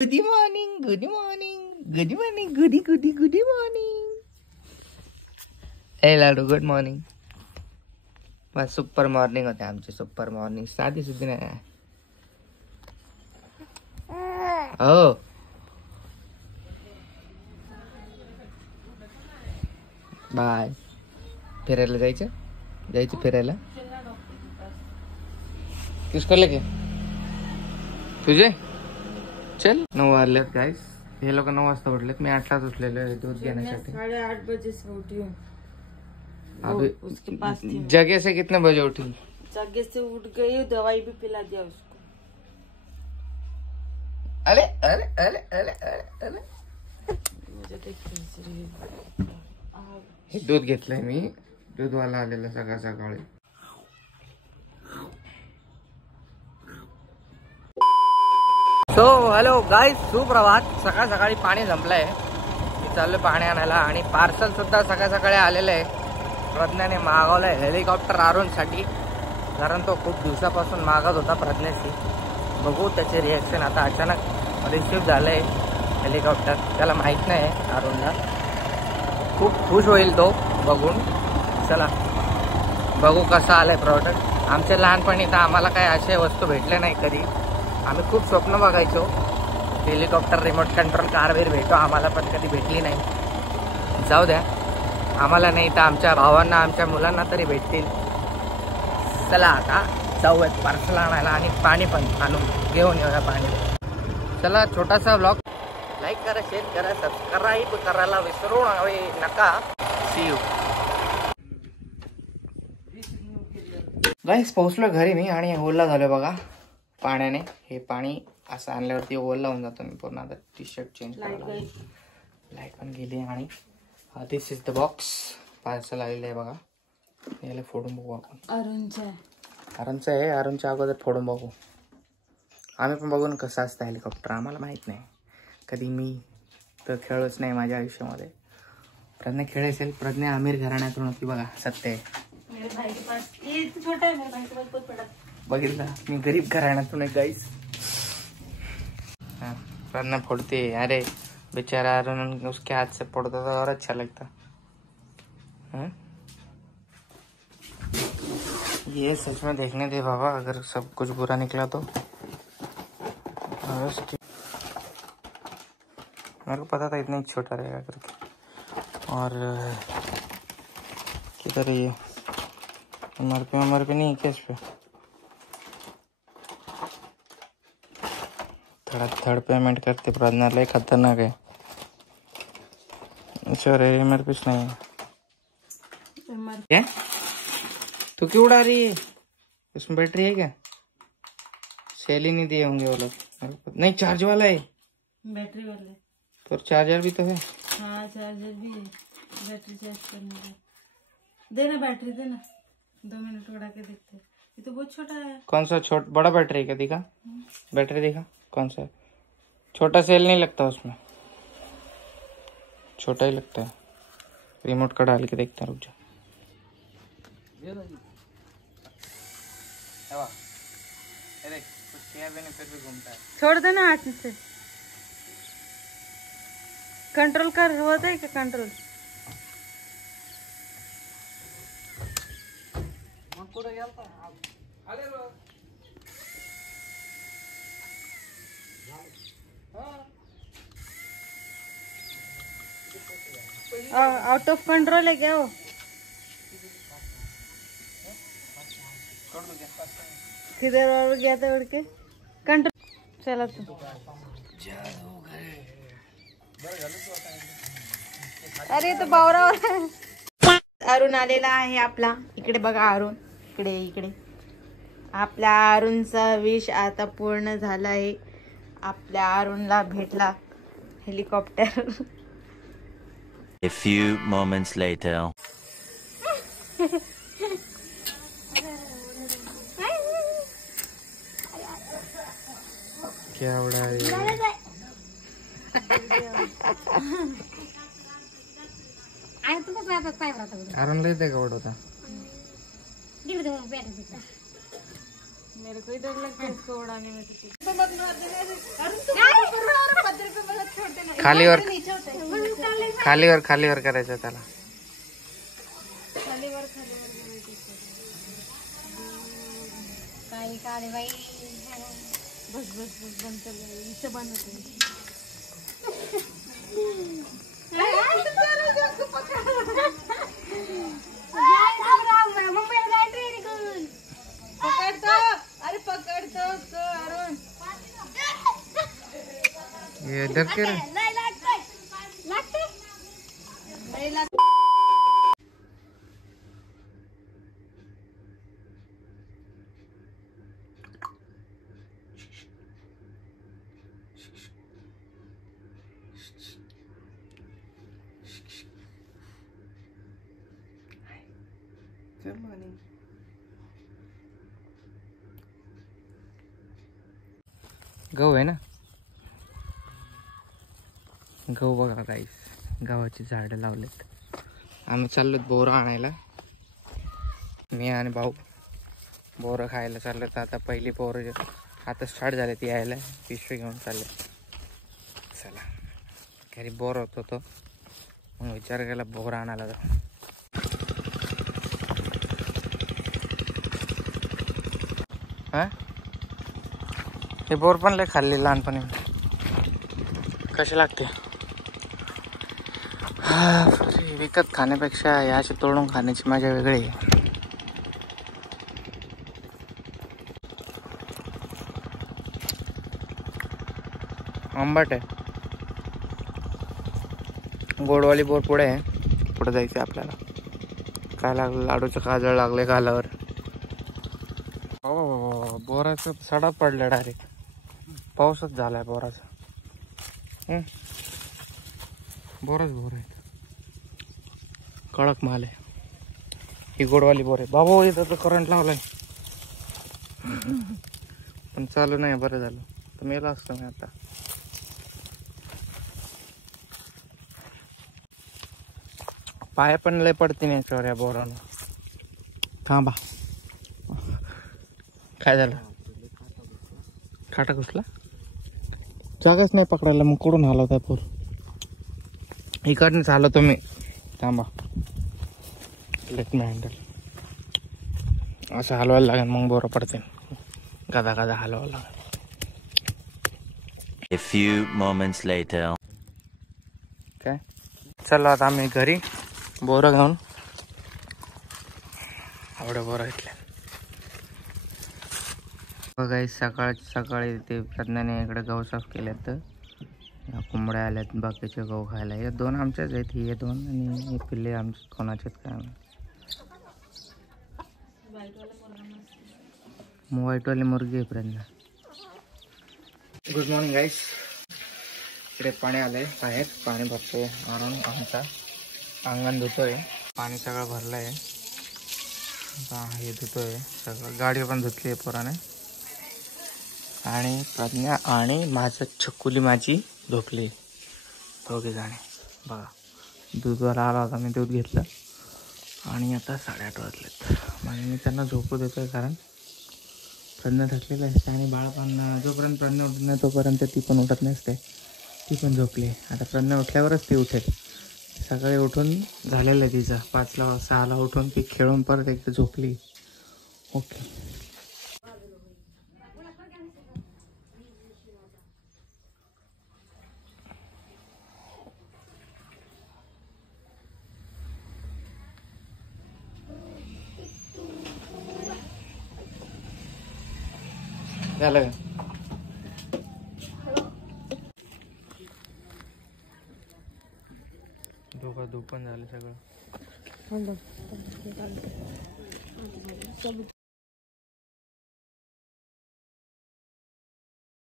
Good morning, good morning, good morning, good morning. Hey लाडू, good morning. बस super morning होते आमची, super morning. साधी सुद्धी नाही. हो बाय. फिरायला जायचं फिरायला. किसको लेके तुझे चल. 9 वाजलेत गाईस. हे लोक 9 वाजता उठलेत. मी 8लाच उठलेलो आहे दूध घेण्यासाठी. 8:30 बजे से उठी हूँ. अभी उसके पास थी. जगह से कितने बजे उठी? जगह से उठ गई, दवाई भी पिला दिया उसको. अरे अरे अरे अरे अरे अरे हे दूध घेतलंय मी. दूधवाला आलेला सकाळी. सो हॅलो गाईज, सुप्रभात. सकाळी पाणी संपलंय. मी चाललोय पाणी आणायला आणि पार्सल सुद्धा सकाळी आलेलं आहे. प्रज्ञाने मागवलंय हेलिकॉप्टर अरुणसाठी, कारण तो खूप दिवसापासून मागत होता प्रज्ञेशी. बघू त्याचे रिॲक्शन. आता अचानक रिसिव्ह झालंय हेलिकॉप्टर. त्याला माहित नाही अरुणला. खूप खुश होईल तो बघून. चला बघू कसं आलंय प्रॉडक्ट. आमच्या लहानपणी तर आम्हाला काही असे वस्तू भेटले नाही कधी. आम्ही खूप स्वप्न बघायचो हेलिकॉप्टर, रिमोट कंट्रोल कार वगैरे भेटो. आम्हाला पण कधी भेटली नाही. जाऊ द्या, आम्हाला नाही तर आमच्या भावांना, आमच्या मुलांना तरी भेटतील. चला आता जाऊयात पार्सल आणायला आणि पाणी पण आणून घेऊन येऊया पाणी. चला, छोटासा व्लॉग. लाईक करा, शेअर करा, सबस्क्राईब करायला विसरू नका. सी यू गाईस. पोहोचलो घरी मी आणि ओला झालो बघा पाण्याने. हे पाणी असं आणल्यावरती ओला होऊन जातो. मी पूर्ण आता टी शर्ट चेंज करायला. लाईट पण गेली. आणि this is the box. Parcel आलेलं आहे बघा. याला फोडून बघू आपण. अरुणचं आहे. अरुणच्या अगोदर फोडून बघू. आम्ही पण बघून कसं असतं हेलिकॉप्टर. आम्हाला माहीत नाही. कधी मी तर खेळलोच नाही माझ्या आयुष्यामध्ये. प्रज्ञा खेळ असेल. प्रज्ञा आमिर घराण्यातून होती बघा. सत्य आहे. बघितलं, मी गरीब घराण्यातून आहे गाईस. प्रज्ञा फोड़ती है. अरे बेचारा अरुण उसके हाथ से फोड़ता तो और अच्छा लगता. ये सच में देखने दे बाबा. अगर सब कुछ बुरा निकला तो मेरे को पता था इतना ही छोटा रहेगा करके. और किधर है ये? मर पे नहीं क्या इस पे? थर्ड पेमेंट करते प्रज्ञा. लय खतरनाक है. सॉरी, मेरे कुछ नहीं है. क्या तू क्यों उड़ा रही है? इसमें बैटरी है क्या? सेल ही नहीं दिए होंगे वो लोग. नहीं, चार्ज वाला है. बैटरी वाले. तो चार्जर भी तो है. हाँ, चार्जर भी है. बैटरी चार्ज करने का देना. बैटरी देना. 2 मिनट उड़ा के देखते हैं. ये तो बहुत छोटा है. कौन सा बड़ा बैटरी का दिखा? बैटरी दिखा कौन सा है? छोटा सेल नहीं लगता उसमें. छोटा ही लगता है. रिमोट का डाल के देखता. रुक जा. कुछ किया भी नहीं, फिर भी घूमता है. छोड़ देना हाथ से. कंट्रोल कर. होता है क्या कंट्रोल? आउट ऑफ कंट्रोल है क्या वो? किधर और गया था उड़ के. कंट्रोल चला तू. अरे तो बावरा. अरुण आलेला आहे आपला. इकडे बघा अरुण. इकडे आपल्या अरुणचा विश आता पूर्ण झाला आहे. आपल्या अरुणला भेटला helicopter. A few moments later. क्या उड़ा रही है? अरुण लय का उड़ता. मेरे को ही डर लगता है इसको उड़ाने में. खालीवर खालीवर खालीवर करायचं त्याला. काय बाई बस बस बस बंद कर इथं बंद पकडतो. अरे पकडतो अरुण. गहू आहे ना. गहू बघा गाईस, गव्हाची झाडं लावलेत. आम्ही चाललोत बोरं आणायला. मी आणि भाऊ बोरं खायला चाललोत. आता पहिली बोरं आता स्टार्ट झाले ती यायला. पिशवी घेऊन चालले. चला घरी बोर होत होतो मग विचार केला बोरं आणायला जाऊ. हा हे बोर पण लय खाल्ली लहानपणी. कशी लागते? विकत खाण्यापेक्षा याची तोडून खाण्याची मजा वेगळी आहे. आंबट आहे. गोडवाली बोर पुढे आहे. पुढे जायचं आपल्याला. काय लागलं? लाडूचं काजळ लागले गालावर. हो बोराचं सडा पडलं डायरेक्ट. पाऊसच झालाय बोराचा. बोरच बोर आहे. कडक माल आहे. ही गोडवाली बोर आहे. बाबा इथं तर करंट लावलाय पण चालू नाही. बरं झालं तर मेला असतो मी आता. पाय पण लय पडते नाही याच्यावर या बोरानं. थांबा काय झालं? काटा घुसला? जागाच नाही पकडायला. मग कुठून हलवता पोर? इकडनंच हलवतो मी. थांबा लेट मी हँडल. असं हलवायला लागेल मग बोरं पडते. गादा गादा हलवायला लागेल. A few moments later. काय चला आता आम्ही घरी बोरं घेऊन. एवढं बोरं घेतले बघा. सकाळी ते प्रज्ञाने इकडे गहू साफ केले. तर कोंबड्या आल्यात बाकीचे गहू खायला. हे दोन आमच्याच आहेत. हे दोन आणि हे पिल्ले आमचे कोणाचेच काय. व्हाईटवाली मुर्गी आहे प्रज्ञा. Good morning guys. इकडे पाणी आलंय बाहेर. पाणी भरतो आणून आमचा अंगण धुतोय. पाणी सगळं भरलंय. हे धुतोय सगळं. गाडी पण धुतली आहे पोराने. आणि प्रज्ञा आणि माझं छकुली माझी झोपली. दोघे जाणे बघा. दूधवाला आला होता. मी दूध घेतलं आणि आता 8:30 वाजलेत. म्हणजे मी त्यांना झोपू देतोय कारण प्रज्ञा थकलेली असते. आणि बाळ पण जोपर्यंत प्रज्ञा उठत नाही तोपर्यंत ती पण उठत नसते. ती पण झोपली. आता प्रज्ञा उठल्यावरच ती उठेल. सकाळी उठून झालेलं आहे तिचं. 5-6ला उठून ती खेळून परत एकदा झोपली. ओके झालं. धूप पण झालं सगळं.